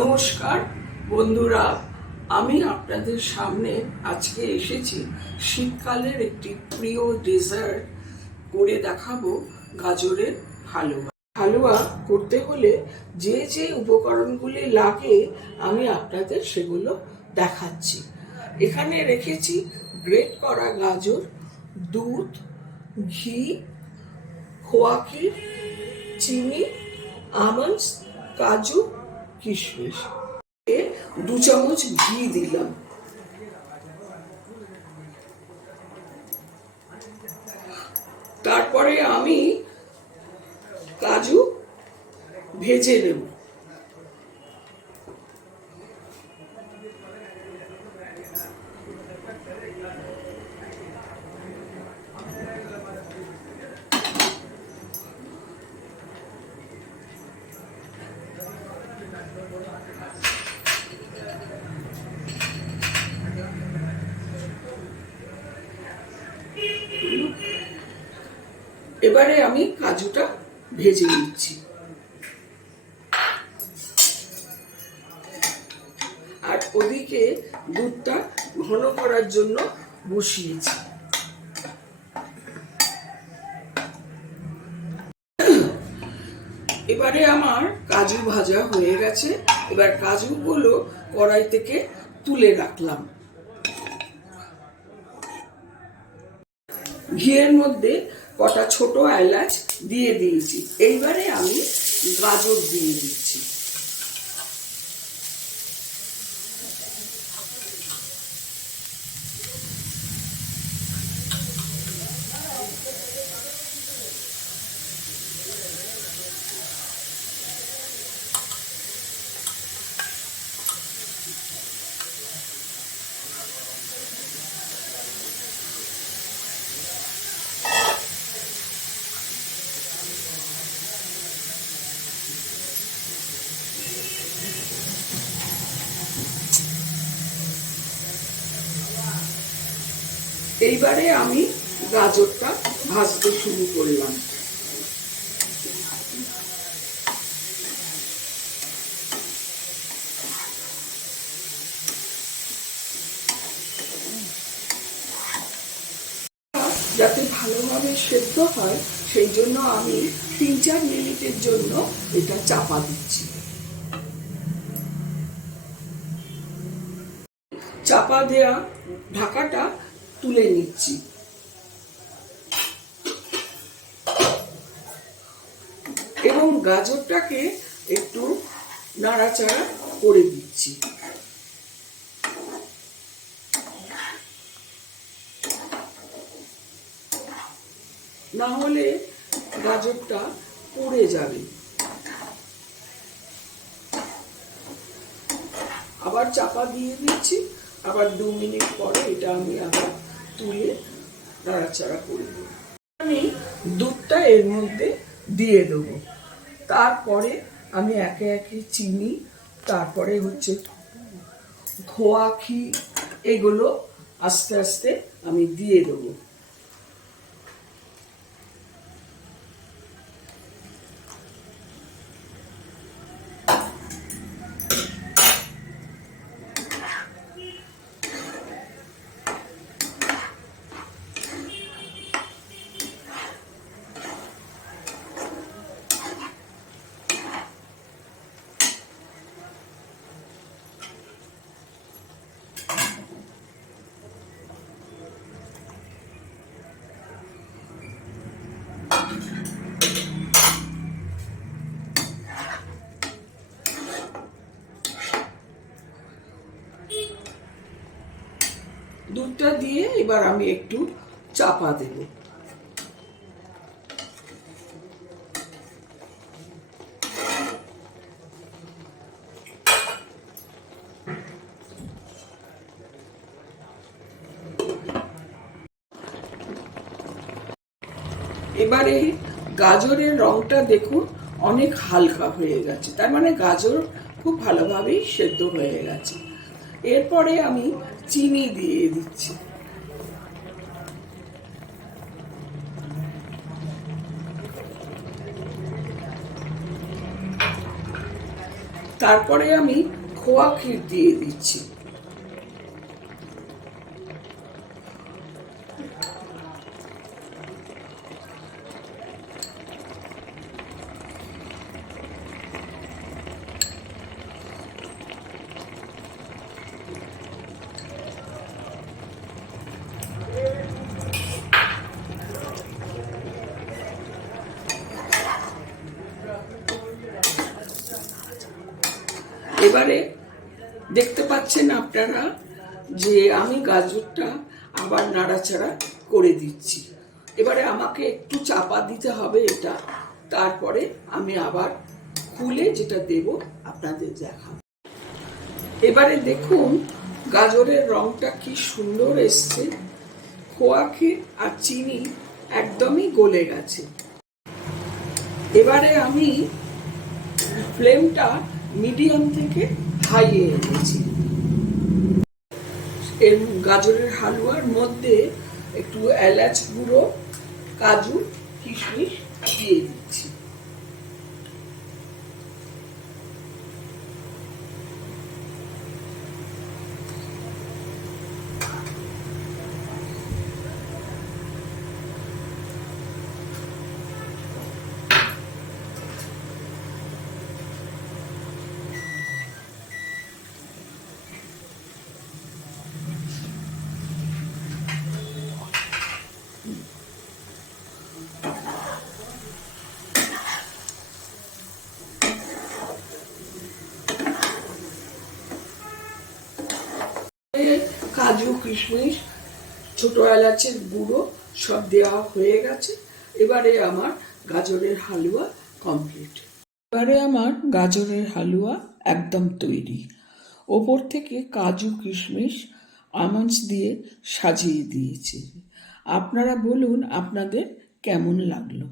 নমস্কার বন্ধুরা, আমি আপনাদের সামনে আজকে এসেছি শীতকালের একটি প্রিয় ডেজার্ট করে দেখাবো, গাজরের হালুয়া। হালুয়া করতে হলে যে যে উপকরণগুলি লাগে আমি আপনাদের সেগুলো দেখাচ্ছি। এখানে রেখেছি গ্রেট করা গাজর, দুধ, ঘি, খোয়া ক্ষীর, চিনি, আমন্ডস, কাজু, কিশমিশ। 2 চামচ ঘি দিলাম। তারপরে আমি কাজু ভেজে নেব। এবারে আমি কাজুটা ভেজে নিচ্ছি, আর ওদিকে দুধটা ঘন করার জন্য বসিয়েছি। এবারে আমার কাজু ভাজা হয়ে গেছে। এবার কাজুগুলো কড়াই থেকে তুলে রাখলাম। ঘিয়ের মধ্যে কটা ছোট এলাচ দিয়ে দিয়েছি। এইবারে আমি গাজর দিয়ে দিচ্ছি। এইবারে আমি গাজরটা ভাজতে শুরু করলাম। যাতে ভালোভাবে সেদ্ধ হয় সেই জন্য আমি 3-4 মিনিটের জন্য এটা চাপা দিচ্ছি। চাপা দেয়া ঢাকাটা তুলে নিচ্ছি এবং গাজরটাকে একটু নাড়াচাড়া করে দিচ্ছি। না হলে গাজরটা পুড়ে যাবে। আবার চাপা দিয়ে দিচ্ছি। আবার 2 মিনিট পরে এটা আমি আবার তুলে নাড়াচাড়া করে দেব। আমি দুধটা এর মধ্যে দিয়ে দেব। তারপরে আমি একে একে চিনি, তারপরে হচ্ছে খোয়া ক্ষীর, এগুলো আস্তে আস্তে আমি দিয়ে দেবো। দুধটা দিয়ে এবার আমি একটু চাপা দেব। এবারে গাজরের রংটা দেখুন অনেক হালকা হয়ে গেছে, তার মানে গাজর খুব ভালোভাবেই সেদ্ধ হয়ে গেছে। এরপরে আমি চিনি দিয়ে দিচ্ছি। তারপরে আমি খোয়া ক্ষীর দিয়ে দিচ্ছি। এবারে দেখতে পাচ্ছেন আপনারা যে আমি গাজরটা আবার নাড়াচাড়া করে দিচ্ছি। এবারে আমাকে একটু চাপা দিতে হবে এটা, তারপরে আমি আবার খুলে যেটা দেব আপনাদের দেখাবো। এবারে দেখুন গাজরের রংটা কি সুন্দর এসছে, খোয়া ক্ষীর আর চিনি একদমই গলে গেছে। এবারে আমি ফ্লেমটা মিডিয়াম থেকে হাইয়ে এনেছি। এর গাজরের হালুয়ার মধ্যে একটু এলাচ গুঁড়ো, কাজু, কিশমিশ দিয়ে দিচ্ছি। কাজু, কিশমিশ, ছোট এলাচের গুঁড়ো সব দেওয়া হয়ে গেছে। এবারে আমার গাজরের হালুয়া কমপ্লিট। এবারে আমার গাজরের হালুয়া একদম তৈরি। ওপর থেকে কাজু, কিশমিশ, আমন্ডস দিয়ে সাজিয়ে দিয়েছি। আপনারা বলুন আপনাদের কেমন লাগলো।